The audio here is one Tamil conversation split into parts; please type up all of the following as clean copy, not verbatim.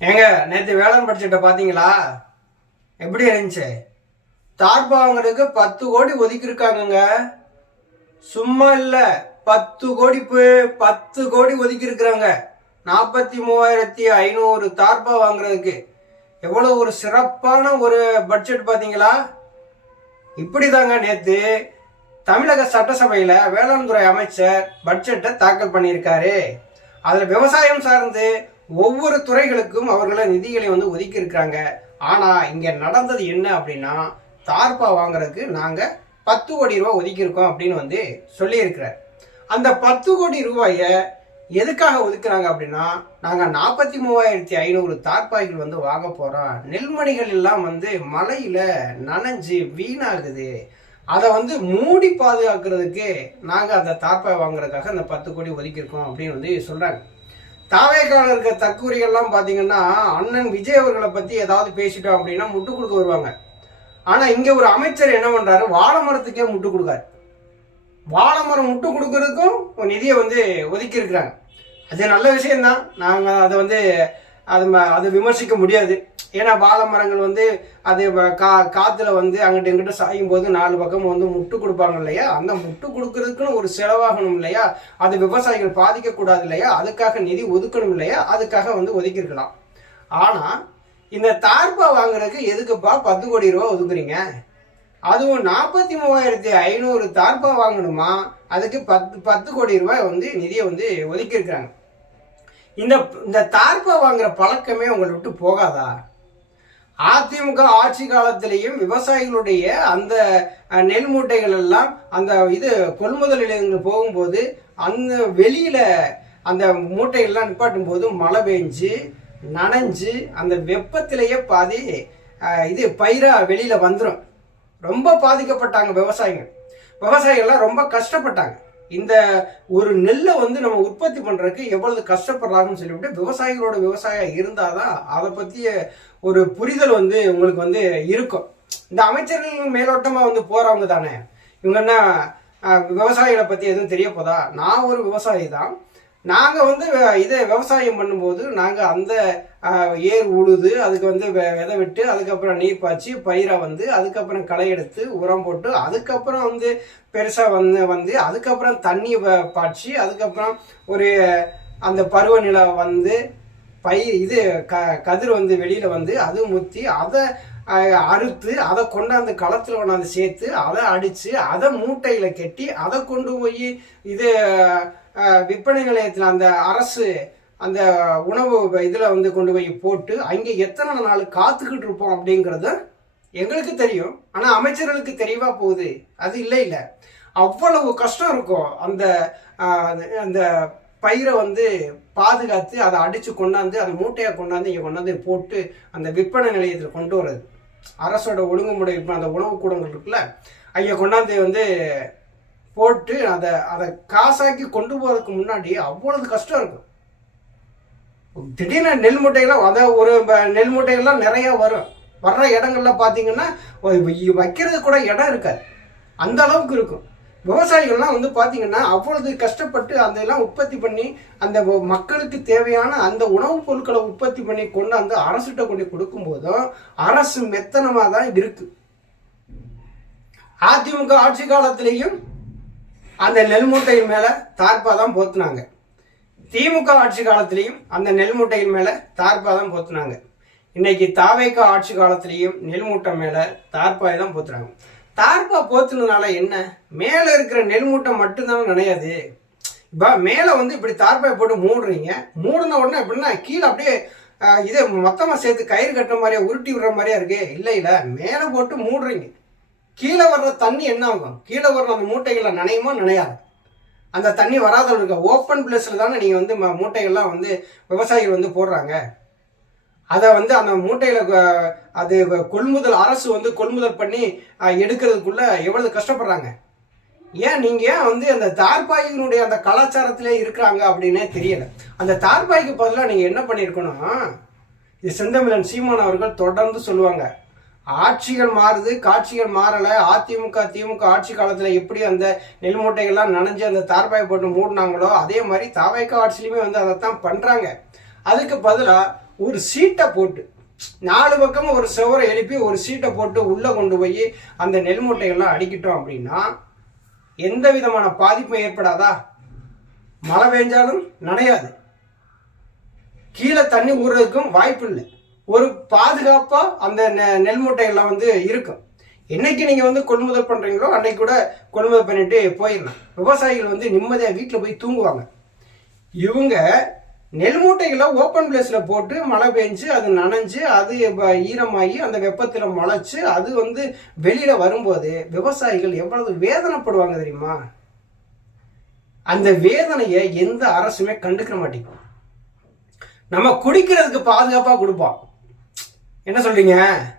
ஏங்க நேற்று வேளாண் பட்ஜெட்டை பார்த்தீங்களா? எப்படி இருந்துச்சு? தார்பா வாங்குறதுக்கு 10 கோடி ஒதுக்கியிருக்காங்கங்க. சும்மா இல்லை, 10 கோடி ஒதுக்கி இருக்கிறாங்க. 43,500 தார்பா வாங்குறதுக்கு எவ்வளோ ஒரு சிறப்பான ஒரு பட்ஜெட் பார்த்தீங்களா? இப்படிதாங்க நேற்று தமிழக சட்டசபையில் வேளாண் துறை அமைச்சர் பட்ஜெட்டை தாக்கல் பண்ணியிருக்காரு. அதில் விவசாயம் சார்ந்து ஒவ்வொரு துறைகளுக்கும் அவர்கள நிதிகளை ஒதுக்கி இருக்கிறாங்க. ஆனா இங்க நடந்தது என்ன அப்படின்னா, தார்பா வாங்குறதுக்கு நாங்க 10 கோடி ரூபாய் ஒதுக்கி இருக்கோம் அப்படின்னு சொல்லி இருக்கிறார். அந்த 10 கோடி ரூபாய எதுக்காக ஒதுக்குறாங்க அப்படின்னா, நாங்க 43,500 தார்பாய்கள் வாங்க போறோம். நெல்மணிகள் எல்லாம் மழையில நனைஞ்சு வீணாகுது. அதை மூடி பாதுகாக்கிறதுக்கு நாங்க அந்த தார்பாய் வாங்குறதுக்காக அந்த 10 கோடி ஒதுக்கி இருக்கோம் அப்படின்னு சொல்றாங்க. தாவேக்கால இருக்க தற்கூறிகள்லாம் பார்த்தீங்கன்னா, அண்ணன் விஜய் அவர்களை பற்றி ஏதாவது பேசிட்டோம் அப்படின்னா முட்டு கொடுக்க வருவாங்க. ஆனால் இங்கே ஒரு அமைச்சர் என்ன பண்ணுறாரு, வாழை மரத்துக்கே முட்டு கொடுக்காரு. வாழை மரம் முட்டு கொடுக்கறதுக்கும் ஒரு நிதியை ஒதுக்கி இருக்கிறாங்க. அது நல்ல விஷயம்தான். நாங்கள் அதை அது விமர்சிக்க முடியாது. ஏன்னா வாழை மரங்கள் அது காற்றுல அங்கிட்ட இங்கிட்ட சாயும் போது 4 பக்கம் முட்டு கொடுப்பாங்க இல்லையா? அந்த முட்டு கொடுக்கறதுக்குன்னு ஒரு செலவாகணும் இல்லையா? அது விவசாயிகள் பாதிக்கக்கூடாது இல்லையா? அதுக்காக நிதி ஒதுக்கணும் இல்லையா? அதுக்காக ஒதுக்கியிருக்கலாம். ஆனால் இந்த தார்பா வாங்குறதுக்கு எதுக்குப்பா 10 கோடி ரூபா ஒதுக்குறீங்க? அதுவும் 43,500 தார்பா வாங்கணுமா? அதுக்கு 10 கோடி ரூபாய் நிதியை ஒதுக்கியிருக்கிறாங்க. இந்த தார்பா வாங்குற பழக்கமே உங்களை விட்டு போகாதா? அதிமுக ஆட்சி காலத்திலையும் விவசாயிகளுடைய அந்த நெல் மூட்டைகள் எல்லாம் அந்த கொள்முதல் நிலையங்கள் போகும்போது அந்த வெளியில அந்த மூட்டைகள்லாம் நிப்பாட்டும் போது மழை பெஞ்சு நனைஞ்சு அந்த வெப்பத்திலேயே பாதி பயிரா வெளியில வந்துடும். ரொம்ப பாதிக்கப்பட்டாங்க விவசாயிகள்லாம் ரொம்ப கஷ்டப்பட்டாங்க. இந்த ஒரு நெல்லை நம்ம உற்பத்தி பண்றதுக்கு எவ்வளவு கஷ்டப்படுறாங்கன்னு சொல்லிவிட்டு விவசாயிகளோட விவசாயம் இருந்தாதான் அதை பத்திய ஒரு புரிதல் உங்களுக்கு இருக்கும். இந்த அமைச்சர்கள் மேலோட்டமா போறவங்க தானே இவங்க. என்ன விவசாயிகளை பத்தி எதுவும் தெரிய போதா? நான் ஒரு விவசாயி தான். நாங்க விவசாயம் பண்ணும்போது நாங்க அந்த ஏர் உழுது அதுக்கு விதை விட்டு அதுக்கப்புறம் நீர் பாய்ச்சி பயிரை அதுக்கப்புறம் களை எடுத்து உரம் போட்டு அதுக்கப்புறம் பெருசா அதுக்கப்புறம் தண்ணி பாய்ச்சி அதுக்கப்புறம் ஒரு அந்த பருவநிலை பயிர் கதிர் வெளியில அது முத்தி அதை அறுத்து அதை கொண்டாந்து களத்துல கொண்டாந்து சேர்த்து அதை அடிச்சு அதை மூட்டையில கட்டி அதை கொண்டு போய் விற்பனை நிலையத்தில் அந்த அரசு அந்த உணவு கொண்டு போய் போட்டு அங்கே எத்தனை நாள் காத்துக்கிட்டு இருப்போம் அப்படிங்கிறது எங்களுக்கு தெரியும். ஆனால் அமைச்சர்களுக்கு தெரியவா போகுது? அது இல்லை. அவ்வளவு கஷ்டம் இருக்கும். அந்த அந்த பயிரை பாதுகாத்து அதை அடித்து கொண்டாந்து அந்த மூட்டையை கொண்டாந்து இங்கே கொண்டாந்து போட்டு அந்த விற்பனை நிலையத்தில் கொண்டு வர்றது. அரசோட ஒழுங்குமுறை அந்த உணவு கூடங்கள் இருக்குல்ல, அங்கே கொண்டாந்து போட்டு அதை காசாக்கி கொண்டு போறதுக்கு முன்னாடி அவ்வளவு கஷ்டம் இருக்கும். திடீர்னு நெல் மூட்டைகள்லாம் ஒரு நெல் மூட்டைகள்லாம் நிறைய வர்ற இடங்கள்ல பார்த்தீங்கன்னா வைக்கிறது கூட இடம் இருக்காது, அந்த அளவுக்கு இருக்கும். விவசாயிகள்லாம் பார்த்தீங்கன்னா அவ்வளவு கஷ்டப்பட்டு அதெல்லாம் உற்பத்தி பண்ணி அந்த மக்களுக்கு தேவையான அந்த உணவுப் பொருட்களை உற்பத்தி பண்ணி கொண்டாந்து அரசுகிட்ட கொண்டு கொடுக்கும் போதும் அரசு மெத்தனமா தான் இருக்கு. அதிமுக ஆட்சி காலத்திலையும் அந்த நெல் மூட்டையின் மேல தார்பா தான் போத்துனாங்க. திமுக ஆட்சி காலத்திலையும் அந்த நெல் மூட்டையின் மேல தார்பா தான் போத்துனாங்க. இன்னைக்கு தாவேக்கா ஆட்சி காலத்திலையும் நெல் மூட்டை மேல தார்பாய் தான் போத்துறாங்க. தார்பா போத்துனதுனால என்ன? மேல இருக்கிற நெல் மூட்டை மட்டும்தான் நினையாது. இப்ப மேல இப்படி தார்பாய் போட்டு மூடுறீங்க. மூடின உடனே எப்படின்னா கீழே அப்படியே மொத்தமா சேர்த்து கயிறு கட்டுற மாதிரியா உருட்டி விடுற மாதிரியா இருக்கு. இல்ல மேல போட்டு மூடுறீங்க. கீழே வர்ற தண்ணி என்ன ஆகும்? கீழே வர்ற அந்த மூட்டைகள்ல நனையுமோ நனையாது. அந்த தண்ணி வராத இருக்க ஓப்பன் பிளேஸ்ல தானே நீங்க மூட்டைகள்லாம் விவசாயிகள் போடுறாங்க. அதை அந்த மூட்டையில அது கொள்முதல் அரசு கொள்முதல் பண்ணி எடுக்கிறதுக்குள்ள எவ்வளவு கஷ்டப்படுறாங்க. ஏன் நீங்க அந்த தார்பாயினுடைய அந்த கலாச்சாரத்திலே இருக்கிறாங்க அப்படின்னே தெரியல. அந்த தார்பாய்க்கு பதிலாக நீங்க என்ன பண்ணிருக்கணும்? இது செந்தமிழன் சீமான் அவர்கள் தொடர்ந்து சொல்லுவாங்க, ஆட்சிகள் மாறுது, காட்சிகள் மாறல. அதிமுக திமுக ஆட்சி காலத்துல எப்படி அந்த நெல் மூட்டைகள்லாம் நனைஞ்சு அந்த தார்பாய் போட்டு மூடினாங்களோ அதே மாதிரி தாவேக்கா ஆட்சியிலுமே அதைத்தான் பண்றாங்க. அதுக்கு பதிலா ஒரு சீட்டை போட்டு 4 பக்கமும் ஒரு சுவரை எழுப்பி ஒரு சீட்டை போட்டு உள்ளே கொண்டு போய் அந்த நெல் மூட்டைகள்லாம் அடிக்கிட்டோம் அப்படின்னா எந்த விதமான பாதிப்பும் ஏற்படாதா? மழை பெஞ்சாலும் நனையாது, கீழே தண்ணி ஊறுறதுக்கும் வாய்ப்பு இல்லை, ஒரு பாதுகாப்பா அந்த நெல் மூட்டைகள்லாம் இருக்கும். என்னைக்கு நீங்க கொள்முதல் பண்றீங்களோ அன்னைக்கு கூட கொள்முதல் பண்ணிட்டு போயிடலாம். விவசாயிகள் நிம்மதியா வீட்டில் போய் தூங்குவாங்க. இவங்க நெல் மூட்டைகளை ஓப்பன் பிளேஸ்ல போட்டு மழை பெஞ்சு அது நனைஞ்சு அது ஈரமாகி அந்த வெப்பத்தில் முளைச்சு அது வெளியில வரும்போது விவசாயிகள் எவ்வளவு வேதனைப்படுவாங்க தெரியுமா? அந்த வேதனையை எந்த அரசுமே கண்டுக்கிற மாட்டேங்குது. நம்ம குடிக்கிறதுக்கு பாதுகாப்பா கொடுப்போம். என்ன சொல்றீங்க?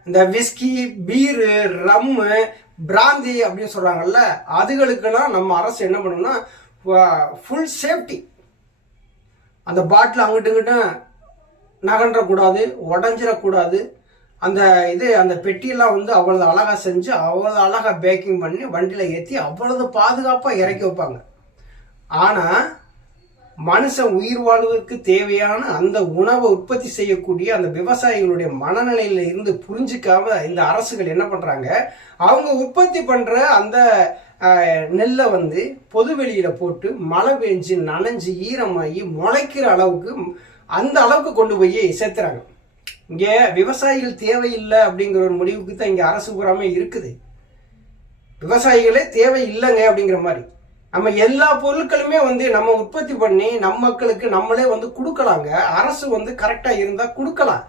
இந்த விஸ்கி, பீரு, ரம்மு, பிராந்தி அப்படின்னு சொல்றாங்கல்ல, அதுகளுக்கெல்லாம் நம்ம அரசு என்ன பண்ணணும்னா ஃபுல் சேஃப்டி. அந்த பாட்டில் அங்கிட்டு இங்கிட்டும் நகன்றக்கூடாது, உடஞ்சிடக்கூடாது. அந்த பெட்டியெல்லாம் அவ்வளவு அழகா செஞ்சு அவ்வளவு அழகா பேக்கிங் பண்ணி வண்டியில ஏற்றி அவ்வளவு பாதுகாப்பா இறக்கி வைப்பாங்க. ஆனா மனுஷன் உயிர் வாழ்வதற்கு தேவையான அந்த உணவை உற்பத்தி செய்யக்கூடிய அந்த விவசாயிகளுடைய மனநிலையில இருந்து புரிஞ்சுக்காம இந்த அரசுகள் என்ன பண்றாங்க, அவங்க உற்பத்தி பண்ற அந்த நெல்லை பொது வெளியில போட்டு மழை பெஞ்சு நனைஞ்சு ஈரமாகி முளைக்கிற அளவுக்கு அந்த அளவுக்கு கொண்டு போய் சேர்த்துறாங்க. இங்க விவசாயிகள் தேவையில்லை அப்படிங்கிற ஒரு முடிவுக்கு தான் இங்க அரசு பூராமே இருக்குது. விவசாயிகளே தேவை இல்லைங்க அப்படிங்கிற மாதிரி நம்ம எல்லா பொருட்களுமே நம்ம உற்பத்தி பண்ணி நம்ம மக்களுக்கு நம்மளே கொடுக்கலாங்க. அரசு கரெக்டா இருந்தா கொடுக்கலாம்.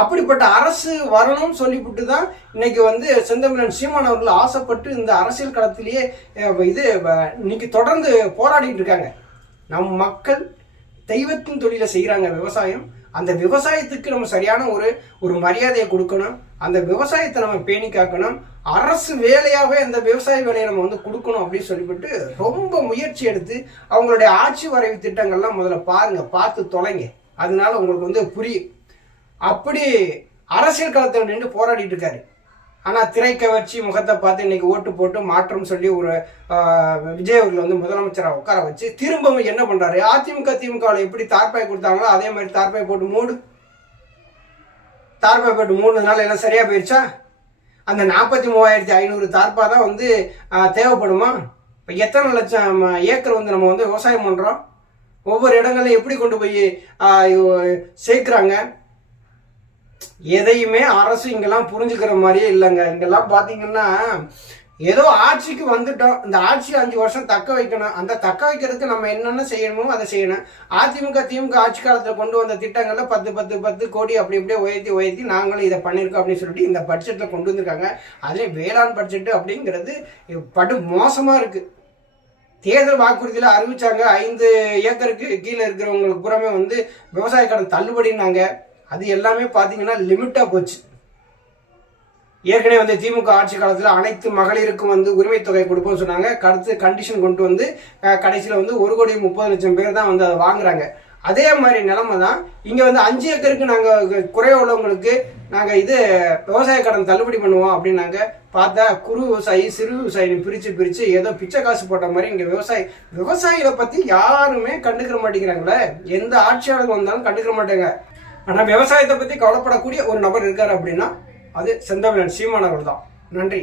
அப்படிப்பட்ட அரசு வரணும்னு சொல்லிவிட்டு தான் இன்னைக்கு செந்தமிழன் சீமான் அவர்கள் ஆசைப்பட்டு இந்த அரசியல் களத்திலேயே இன்னைக்கு தொடர்ந்து போராடிட்டு இருக்காங்க. நம் மக்கள் தெய்வத்தின் தொழிலை செய்யறாங்க, விவசாயம். அந்த விவசாயத்துக்கு நம்ம சரியான ஒரு மரியாதையை கொடுக்கணும். அந்த விவசாயத்தை நம்ம பேணி காக்கணும். அரசு வேலையாவே அந்த விவசாய வேலையை நம்ம கொடுக்கணும் அப்படின்னு சொல்லிவிட்டு ரொம்ப முயற்சி எடுத்து அவங்களுடைய ஆட்சி வரைவு திட்டங்கள்லாம் முதல்ல பாருங்க, பார்த்து தொலைங்க. அதனால உங்களுக்கு புரியும். அப்படி அரசியல் களத்தில் நின்று போராடிட்டு இருக்காரு. ஆனா திரைக்கவர்ச்சி முகத்தை பார்த்து இன்னைக்கு ஓட்டு போட்டு மாற்றம் சொல்லி ஒரு விஜய் அவர்கள் முதலமைச்சராக உட்கார வச்சு திரும்பவும் என்ன பண்றாரு, அதிமுக திமுகவில் எப்படி தார்பாய் கொடுத்தாங்களோ அதே மாதிரி தார்பாய் போட்டு மூடுனதுனால எல்லாம் சரியா போயிடுச்சா? அந்த 43,500 தார்பா தான் தேவைப்படுமா? இப்போ எத்தனை லட்சம் ஏக்கர் நம்ம விவசாயம் பண்றோம்? ஒவ்வொரு இடங்கள்ல எப்படி கொண்டு போய் சேர்க்கிறாங்க? எதையுமே அரசு இங்கெல்லாம் புரிஞ்சுக்கிற மாதிரியே இல்லைங்க. இங்கெல்லாம் பாத்தீங்கன்னா ஏதோ ஆட்சிக்கு வந்துட்டோம், இந்த ஆட்சி 5 வருஷம் தக்க வைக்கணும். அந்த தக்க வைக்கிறதுக்கு நம்ம என்னென்ன செய்யணுமோ அதை செய்யணும். அதிமுக திமுக ஆட்சி காலத்தில் கொண்டு வந்த திட்டங்கள்ல 10 கோடி அப்படி இப்படியே உயர்த்தி நாங்களும் இதை பண்ணியிருக்கோம் அப்படின்னு சொல்லிட்டு இந்த பட்ஜெட்ல கொண்டு வந்திருக்காங்க. அதுலேயும் வேளாண் பட்ஜெட் அப்படிங்கிறது படு மோசமா இருக்கு. தேர்தல் வாக்குறுதியில அறிவிச்சாங்க 5 ஏக்கருக்கு கீழே இருக்கிறவங்களுக்கு புறமே விவசாய கடன் தள்ளுபடினாங்க. அது எல்லாமே பாத்தீங்கன்னா லிமிட்டா போச்சு. ஏற்கனவே திமுக ஆட்சி காலத்துல அனைத்து மகளிருக்கும் உரிமை தொகை கொடுப்போம்னு சொன்னாங்க. அடுத்து கண்டிஷன் கொண்டு கடைசியில 1,30,00,000 பேர் தான் அதை வாங்குறாங்க. அதே மாதிரி நிலைமை தான் இங்க 5 ஏக்கருக்கு நாங்க குறைய உள்ளவங்களுக்கு நாங்க விவசாய கடன் தள்ளுபடி பண்ணுவோம் அப்படின்னாங்க. பார்த்தா குறு விவசாயி சிறு விவசாயி பிரிச்சு ஏதோ பிச்சை காசு போட்ட மாதிரி இங்க விவசாயிகளை பத்தி யாருமே கண்டுக்கிற மாட்டேங்கிறாங்களே. எந்த ஆட்சியாளர்கள் வந்தாலும் கண்டுக்கிற மாட்டேங்க. ஆனா விவசாயத்தை பத்தி கவலைப்படக்கூடிய ஒரு நபர் இருக்காரு அப்படின்னா அது செந்தமிழன் சீமான் அவர்கள் தான். நன்றி.